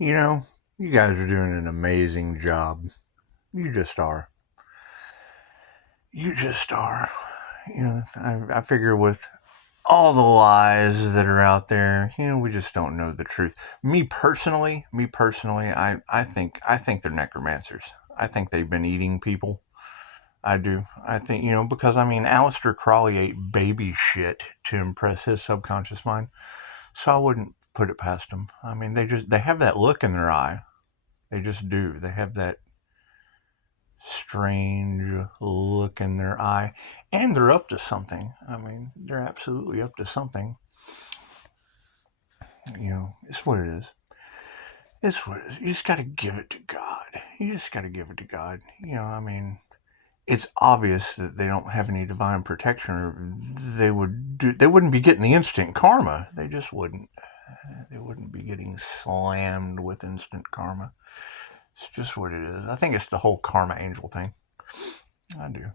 You know, you guys are doing an amazing job. You just are. You just are. I figure with all the lies that are out there, we just don't know the truth. Me personally, I think they're necromancers. I think they've been eating people. I do. I think, because Aleister Crowley ate baby shit to impress his subconscious mind. So I wouldn't put it past them. They have that look in their eye. They just do. They have that strange look in their eye, and they're up to something. They're absolutely up to something. It's what it is. It's what it is. You just got to give it to God. You just got to give it to God. It's obvious that they don't have any divine protection, or they wouldn't be getting the instant karma. They just wouldn't. They wouldn't be getting slammed with instant karma. It's just what it is. I think it's the whole karma angel thing. I do.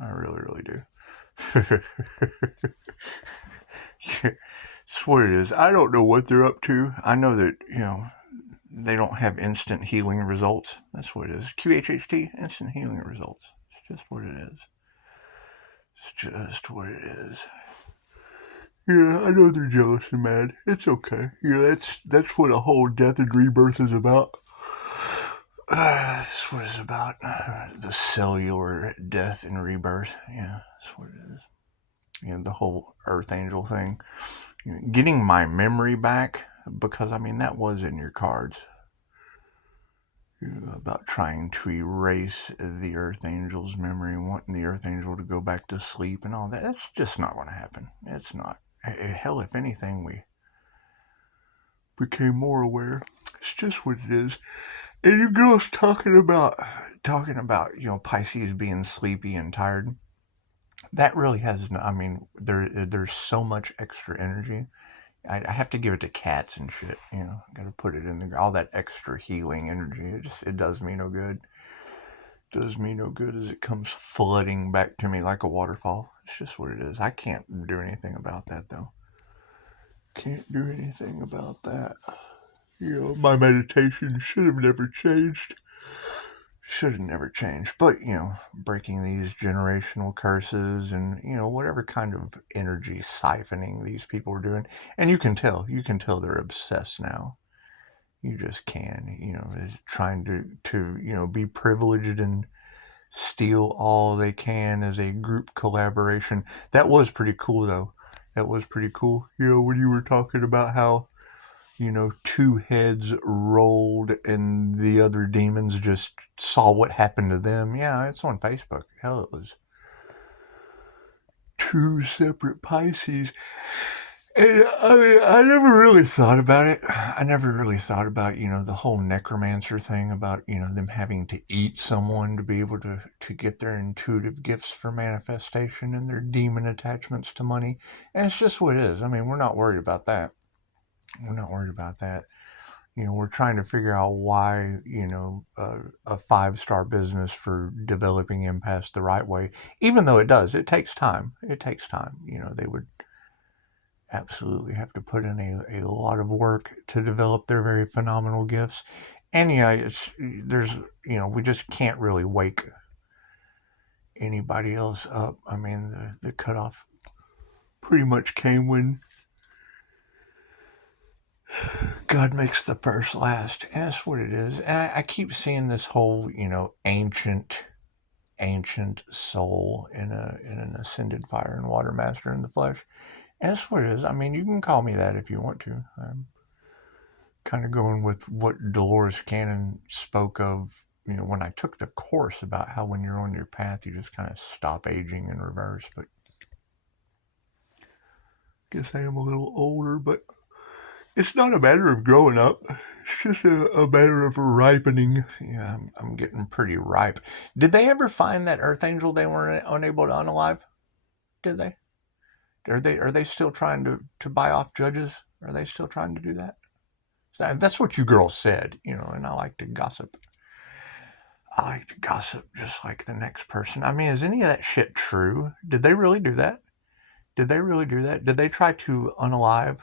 I really, really do. It's what it is. I don't know what they're up to. I know that, they don't have instant healing results. That's what it is. QHHT, instant healing results. It's just what it is. It's just what it is. Yeah, I know they're jealous and mad. It's okay. That's what a whole death and rebirth is about. That's what it's about. The cellular death and rebirth. Yeah, that's what it is. The whole Earthangel thing. Getting my memory back, because that was in your cards. About trying to erase the Earthangel's memory, wanting the Earthangel to go back to sleep and all that. That's just not going to happen. It's not. Hell, if anything, we became more aware. It's just what it is. And you girls talking about Pisces being sleepy and tired. That really has. There's so much extra energy. I have to give it to cats and shit. Got to put it in all that extra healing energy. It does me no good. Does me no good as it comes flooding back to me like a waterfall. It's just what it is. I can't do anything about that though. Can't do anything about that. My meditation should have never changed. Should have never changed. But, breaking these generational curses and, whatever kind of energy siphoning these people are doing. And you can tell they're obsessed now. You just can, trying to be privileged and steal all they can as a group collaboration. That was pretty cool though. That was pretty cool. When you were talking about how, two heads rolled and the other demons just saw what happened to them. Yeah, it's on Facebook. Hell, it was two separate Pisces. And I never really thought about it. I never really thought about, the whole necromancer thing about, them having to eat someone to be able to get their intuitive gifts for manifestation and their demon attachments to money. And it's just what it is. We're not worried about that. We're not worried about that. We're trying to figure out why, a 5-star business for developing empaths the right way, even though it does. It takes time. It takes time. They would absolutely have to put in a lot of work to develop their very phenomenal gifts. And we just can't really wake anybody else up. The cutoff pretty much came when God makes the first last. And that's what it is. And I keep seeing this whole, ancient soul in an ascended fire and water master in the flesh. And that's what it is. You can call me that if you want to. I'm kind of going with what Dolores Cannon spoke of, when I took the course about how when you're on your path, you just kind of stop aging in reverse. But I guess I am a little older, but it's not a matter of growing up. It's just a matter of ripening. Yeah, I'm getting pretty ripe. Did they ever find that Earthangel they were unable to unalive? Did they? Are they still trying to buy off judges? Are they still trying to do that? That's what you girls said, and I like to gossip. I like to gossip just like the next person. Is any of that shit true? Did they really do that? Did they really do that? Did they try to unalive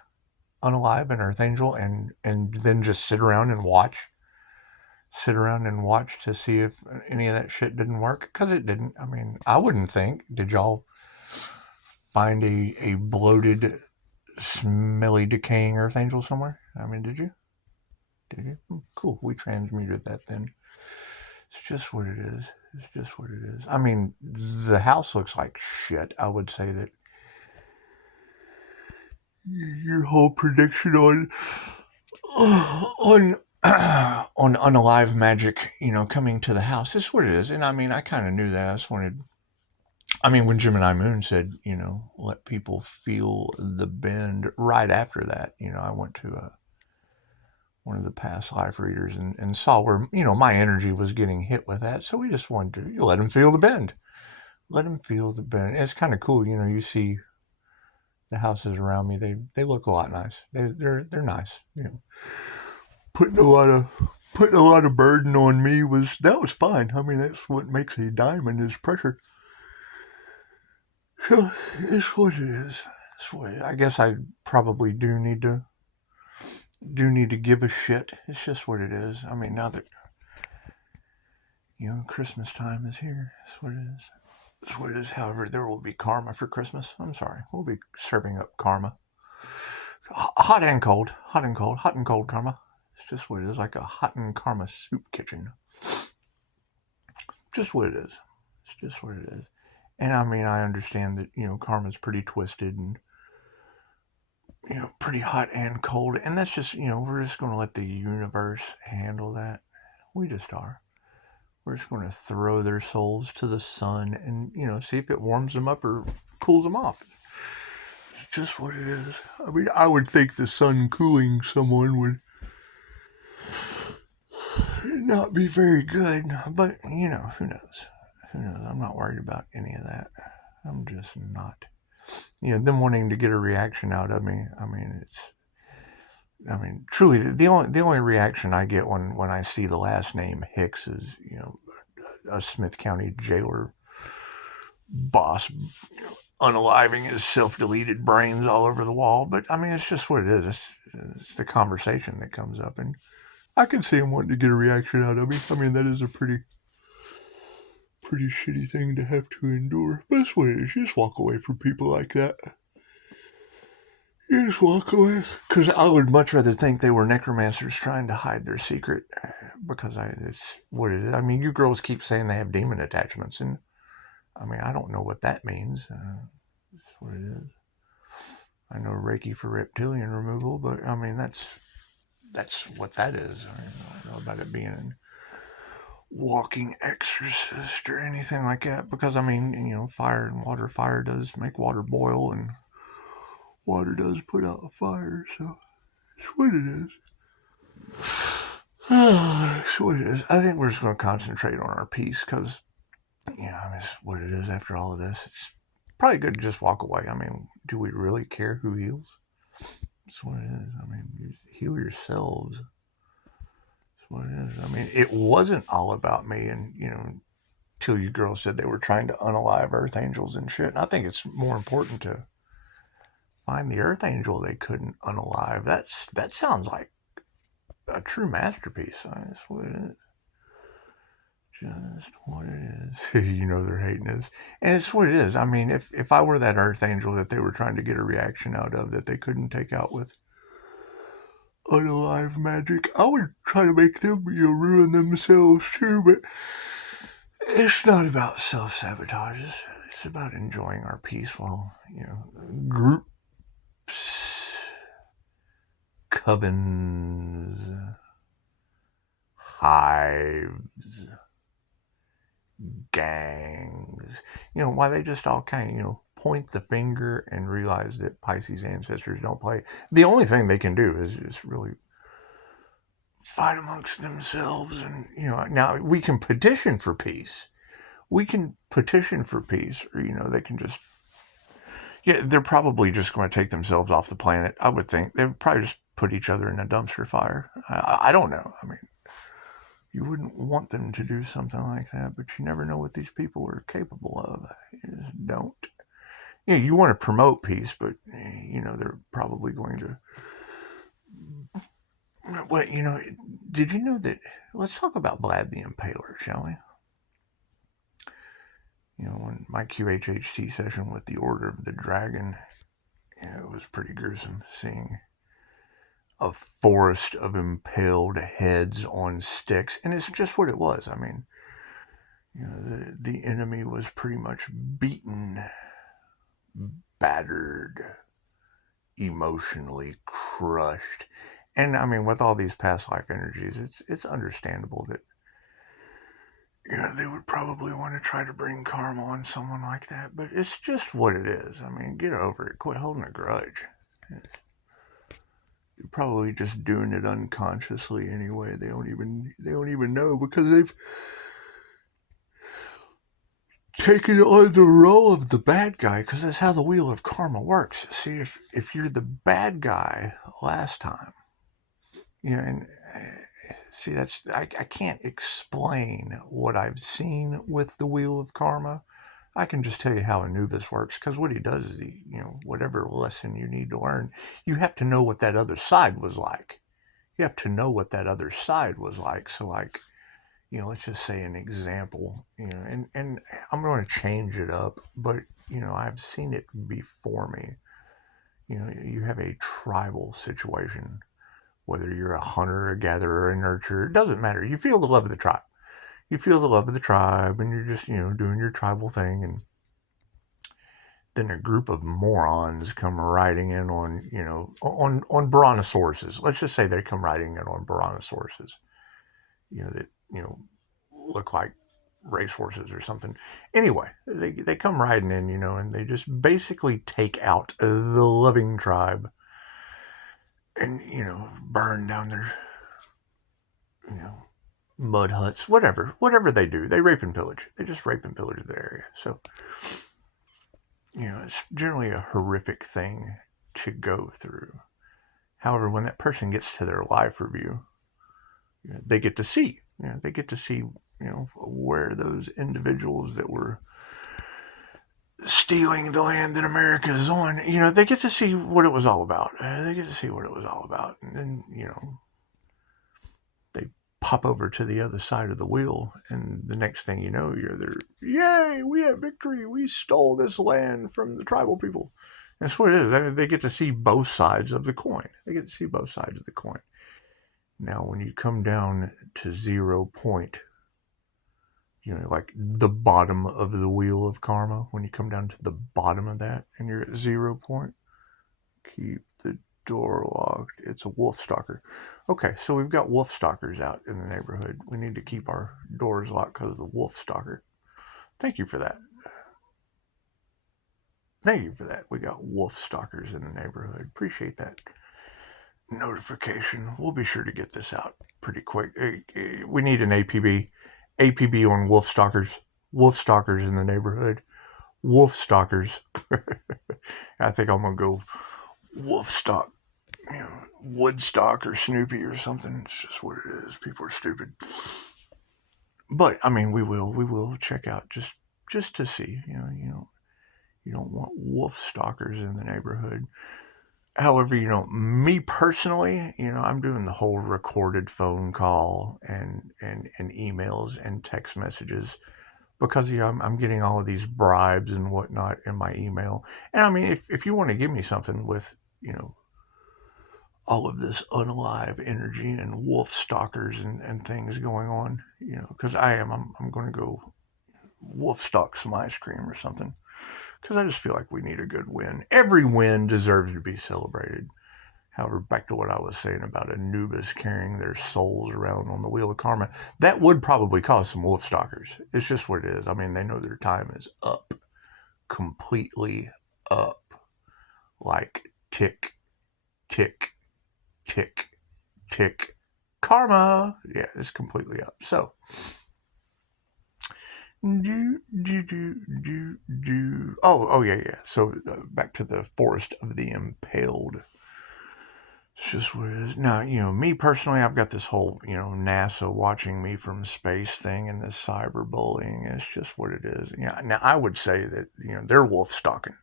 unalive an Earthangel and then just sit around and watch to see if any of that shit didn't work? Because it didn't. I mean, I wouldn't think. Did y'all find a bloated, smelly, decaying Earthangel somewhere? I mean, did you? Did you? Cool. We transmuted that then. It's just what it is. It's just what it is. I mean, the house looks like shit. I would say that your whole prediction on on unalive magic, coming to the house is what it is. And I mean, I kind of knew that. I just wanted. I mean, when Gemini Moon said, let people feel the bend. Right after that, I went to one of the past life readers and saw where my energy was getting hit with that. So we just wanted to let them feel the bend. Let them feel the bend. It's kind of cool. You see the houses around me. They look a lot nice. They're nice. Putting a lot of burden on me was fine. I mean, that's what makes a diamond is pressure. So it's what it is. I guess I probably do need to give a shit. It's just what it is. I mean, now that Christmas time is here, that's what it is. That's what it is. However, there will be karma for Christmas. I'm sorry. We'll be serving up karma. Hot and cold karma. It's just what it is, like a hot and karma soup kitchen. Just what it is. It's just what it is. And I mean, I understand that, karma's pretty twisted and, pretty hot and cold. And that's just, we're just going to let the universe handle that. We just are. We're just going to throw their souls to the sun and, see if it warms them up or cools them off. It's just what it is. I mean, I would think the sun cooling someone would not be very good, but, who knows? Who knows? I'm not worried about any of that. I'm just not. Them wanting to get a reaction out of me. I mean, truly, the only reaction I get when I see the last name Hicks is, a Smith County jailer boss unaliving his self-deleted brains all over the wall. But I mean, it's just what it is. It's the conversation that comes up, and I can see him wanting to get a reaction out of me. I mean, that is a pretty shitty thing to have to endure. But that's what it is. You just walk away from people like that. You just walk away. Because I would much rather think they were necromancers trying to hide their secret. Because it's what it is. I mean, you girls keep saying they have demon attachments. And, I mean, I don't know what that means. That's what it is. I know Reiki for reptilian removal. But, I mean, that's what that is. I don't know about it being an walking exorcist or anything like that, because I mean, fire and water. Fire does make water boil, and water does put out a fire. So it's what it is. It's what it is. I think we're just going to concentrate on our peace, because I mean, it's what it is. After all of this, it's probably good to just walk away. I mean, do we really care who heals? That's what it is. I mean, you heal yourselves. What it is. I mean, it wasn't all about me, and till you girls said they were trying to unalive Earthangels and shit. And I think it's more important to find the Earthangel they couldn't unalive. That sounds like a true masterpiece. That's what it is. Just what it is. They're hating us, and it's what it is. I mean, if I were that Earthangel that they were trying to get a reaction out of that they couldn't take out with unalive magic, I would try to make them ruin themselves too, but it's not about self-sabotage. It's about enjoying our peaceful, groups, covens, hives, gangs. Why they just all kind of, point the finger and realize that Pisces ancestors don't play. The only thing they can do is just really fight amongst themselves. And, now we can petition for peace. Or, they can just, they're probably just going to take themselves off the planet. I would think they would probably just put each other in a dumpster fire. I don't know. I mean, you wouldn't want them to do something like that, but you never know what these people are capable of. You just don't. You want to promote peace, but, they're probably going to Well, did you know that? Let's talk about Vlad the Impaler, shall we? On my QHHT session with the Order of the Dragon, it was pretty gruesome seeing a forest of impaled heads on sticks, and it's just what it was. I mean, the enemy was pretty much beaten, battered, emotionally crushed. And I mean, with all these past life energies, it's understandable that they would probably want to try to bring karma on someone like that. But it's just what it is. I mean, get over it. Quit holding a grudge. You're probably just doing it unconsciously anyway. They don't even know, because they've taken on the role of the bad guy, because that's how the wheel of karma works. See, if you're the bad guy last time, and see, that's I can't explain what I've seen with the wheel of karma. I can just tell you how Anubis works, because what he does is whatever lesson you need to learn, you have to know what that other side was like. You have to know what that other side was like. So, like, let's just say an example, and I'm going to change it up, but, I've seen it before me. You have a tribal situation, whether you're a hunter, a gatherer, a nurturer, it doesn't matter. You feel the love of the tribe. You feel the love of the tribe, and you're just, doing your tribal thing, and then a group of morons come riding in on brontosauruses. Let's just say they come riding in on brontosauruses, that, look like racehorses or something. Anyway, they come riding in, and they just basically take out the loving tribe and, burn down their, mud huts, whatever they do. They rape and pillage. They just rape and pillage the area. So, it's generally a horrific thing to go through. However, when that person gets to their life review, they get to see, where those individuals that were stealing the land that America is on, they get to see what it was all about. And then, they pop over to the other side of the wheel, and the next thing you know, you're there. Yay, we have victory. We stole this land from the tribal people. That's what it is. They get to see both sides of the coin. Now, when you come down to 0 point, like the bottom of the wheel of karma, when you come down to the bottom of that and you're at 0 point, keep the door locked. It's a wolf stalker. Okay, so we've got wolf stalkers out in the neighborhood. We need to keep our doors locked because of the wolf stalker. Thank you for that. We got wolf stalkers in the neighborhood. Appreciate that notification. We'll be sure to get this out pretty quick. We need an APB on wolf stalkers in the neighborhood. Wolf stalkers. I think I'm gonna go wolf stalk, Woodstock or Snoopy or something. It's just what it is. People are stupid. But I mean, we will check out just to see. You don't want wolf stalkers in the neighborhood. However, me personally, I'm doing the whole recorded phone call and emails and text messages, because I'm getting all of these bribes and whatnot in my email. And I mean, if you want to give me something with, all of this unalive energy and wolf stalkers and things going on, because I'm going to go wolf stalk some ice cream or something, because I just feel like we need a good win. Every win deserves to be celebrated. However, back to what I was saying about Anubis carrying their souls around on the wheel of karma, that would probably cause some wolf stalkers. It's just what it is. I mean, they know their time is up, completely up, like tick, tick, tick, tick. Karma, yeah, it's completely up. So, Oh, yeah. So back to the forest of the impaled. It's just what it is. Now, me personally, I've got this whole, NASA watching me from space thing and this cyberbullying. It's just what it is. Yeah. Now, I would say that, they're wolf stalking.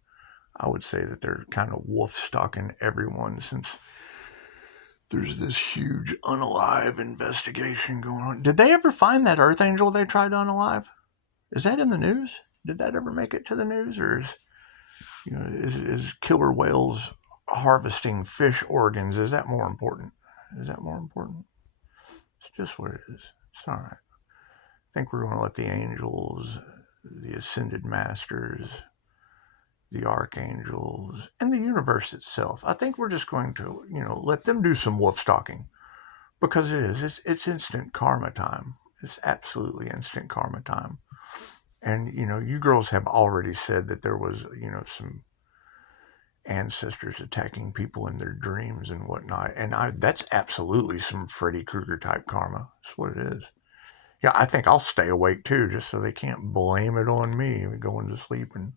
I would say that they're kind of wolf stalking everyone, since There's this huge unalive investigation going on. Did they ever find that Earthangel they tried to unalive? Is that in the news? Did that ever make it to the news, or is killer whales harvesting fish organs? Is that more important? Is that more important? It's just what it is. It's all right. I think we're going to let the angels, the ascended masters, the archangels, and the universe itself. I think we're just going to, let them do some wolf stalking, because it is. It's instant karma time. It's absolutely instant karma time. And you girls have already said that there was, some ancestors attacking people in their dreams and whatnot. And that's absolutely some Freddy Krueger type karma. That's what it is. Yeah, I think I'll stay awake too, just so they can't blame it on me going to sleep and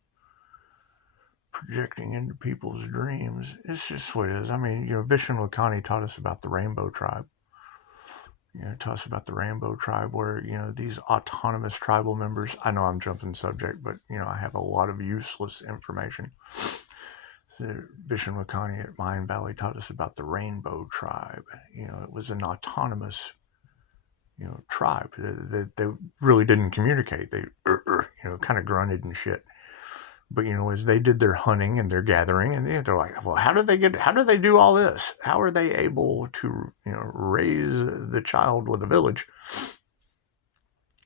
projecting into people's dreams. It's just what it is. I mean, Vishen Lakani taught us about the Rainbow Tribe. Taught us about the Rainbow Tribe, where, these autonomous tribal members, I know I'm jumping subject, but, I have a lot of useless information. Vishen Lakani at Mind Valley taught us about the Rainbow Tribe. It was an autonomous, tribe. They really didn't communicate. They, kind of grunted and shit. But, as they did their hunting and their gathering, and they're like, well, how do they do all this? How are they able to, raise the child with a village?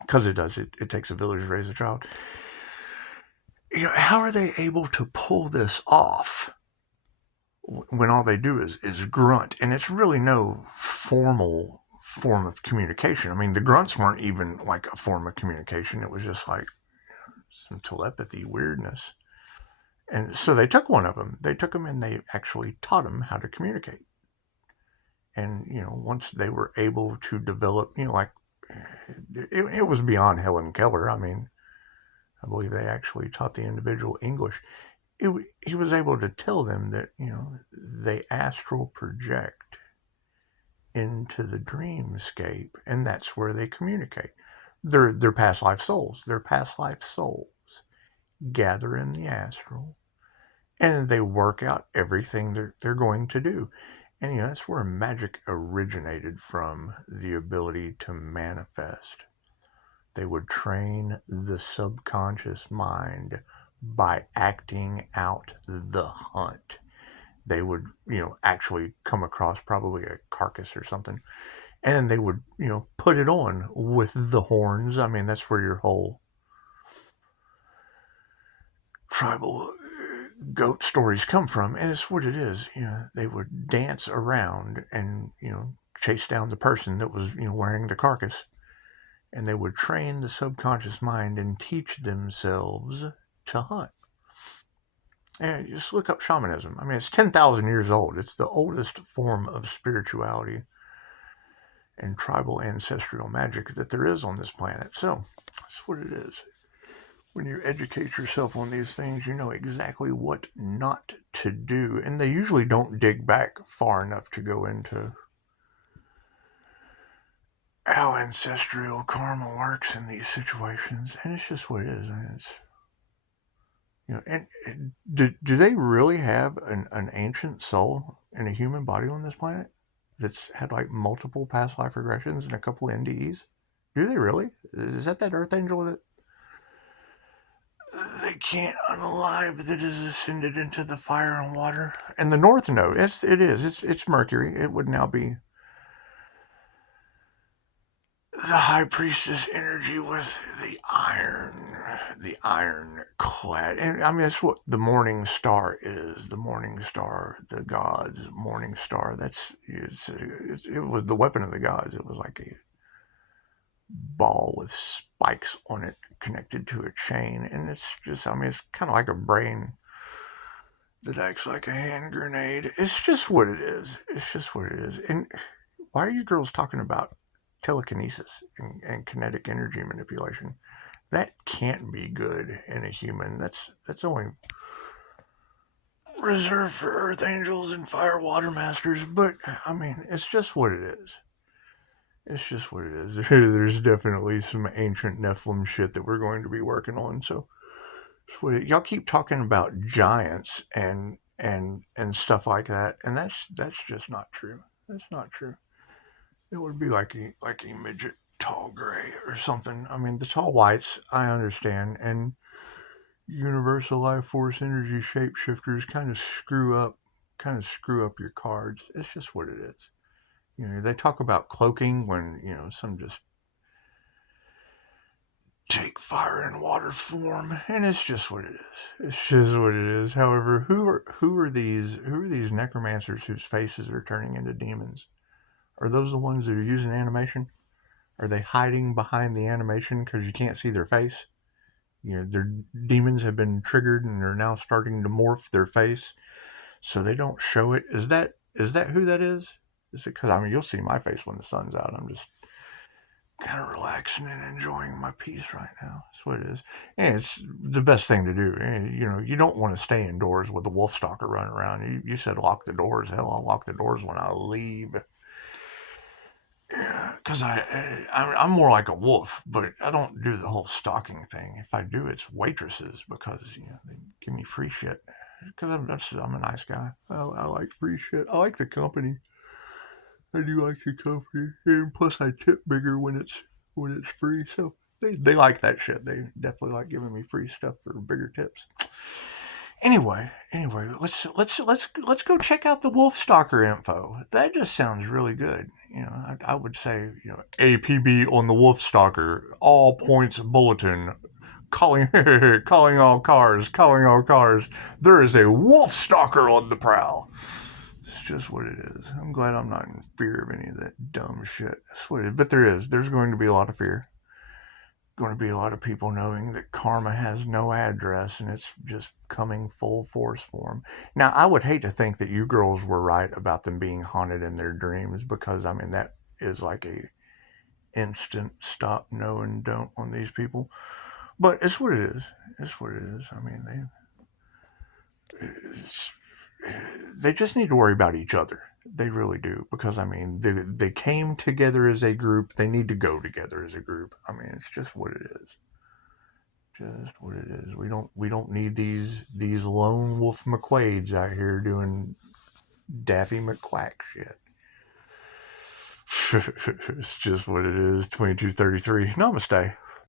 Because it takes a village to raise a child. How are they able to pull this off when all they do is grunt? And it's really no formal form of communication. I mean, the grunts weren't even like a form of communication. It was just like some telepathy weirdness. And so they took one of them. They took him and they actually taught him how to communicate. And, once they were able to develop, it was beyond Helen Keller. I mean, I believe they actually taught the individual English. He was able to tell them that, they astral project into the dreamscape, and that's where they communicate. They're past life souls. Their past life souls gather in the astral, and they work out everything they're going to do. And that's where magic originated from, the ability to manifest. They would train the subconscious mind by acting out the hunt. They would, actually come across probably a carcass or something, and they would, put it on with the horns. I mean, that's where your whole tribal goat stories come from, and it's what it is. They would dance around and, chase down the person that was, wearing the carcass, and they would train the subconscious mind and teach themselves to hunt. And just look up shamanism. I mean, it's 10,000 years old. It's the oldest form of spirituality and tribal ancestral magic that there is on this planet. So that's what it is. When you educate yourself on these things, you know exactly what not to do. And they usually don't dig back far enough to go into how ancestral karma works in these situations. And it's just what it is. I mean, it's, and do they really have an ancient soul in a human body on this planet that's had like multiple past life regressions and a couple of NDEs? Do they really? Is that Earthangel that they can't unalive, that is ascended into the fire and water? And the North Node, it is. It's Mercury. It would now be the High Priestess energy with the ironclad. And I mean, that's what the morning star is. The morning star, the gods' morning star. It was the weapon of the gods. It was like a ball with spikes on it connected to a chain. And it's just, I mean, it's kind of like a brain that acts like a hand grenade. It's just what it is. It's just what it is. And why are you girls talking about telekinesis and kinetic energy manipulation? That can't be good in a human. That's only reserved for earth angels and fire water masters. But I mean, it's just what it is. It's just what it is. There's definitely some ancient Nephilim shit that we're going to be working on. So y'all keep talking about giants and stuff like that, and that's just not true. That's not true. It would be like a midget tall gray or something. I mean, the tall whites I understand, and universal life force energy shapeshifters kind of screw up your cards. It's just what it is. They talk about cloaking when some just take fire and water form, and it's just what it is. It's just what it is. However, who are these necromancers whose faces are turning into demons? Are those the ones that are using animation? Are they hiding behind the animation because you can't see their face? Their demons have been triggered and they're now starting to morph their face, so they don't show it. Is that who that is? Is it because you'll see my face when the sun's out. I'm just kind of relaxing and enjoying my peace right now. That's what it is. And it's the best thing to do. And, you don't want to stay indoors with a wolf stalker running around. You said lock the doors. Hell, I'll lock the doors when I leave. Yeah, because I'm more like a wolf, but I don't do the whole stalking thing. If I do, it's waitresses because they give me free shit. Because I'm a nice guy. I like free shit. I like the company. I do like the company, and plus I tip bigger when it's free. So they like that shit. They definitely like giving me free stuff for bigger tips. Anyway, let's go check out the wolf stalker info. That just sounds really good. I would say APB on the wolf stalker. All points bulletin. Calling calling all cars. Calling all cars. There is a wolf stalker on the prowl. It's just what it is. I'm glad I'm not in fear of any of that dumb shit. That's what it is. But there is. There's going to be a lot of fear. Going to be a lot of people knowing that karma has no address and it's just coming full force for them. Now, I would hate to think that you girls were right about them being haunted in their dreams because, that is like a instant stop, no and don't on these people. But it's what it is. It's what it is. They just need to worry about each other. They really do because they came together as a group. They need to go together as a group. It's just what it is. Just what it is. We don't need these lone wolf McQuades out here doing Daffy McQuack shit. It's just what it is. 2233. Namaste.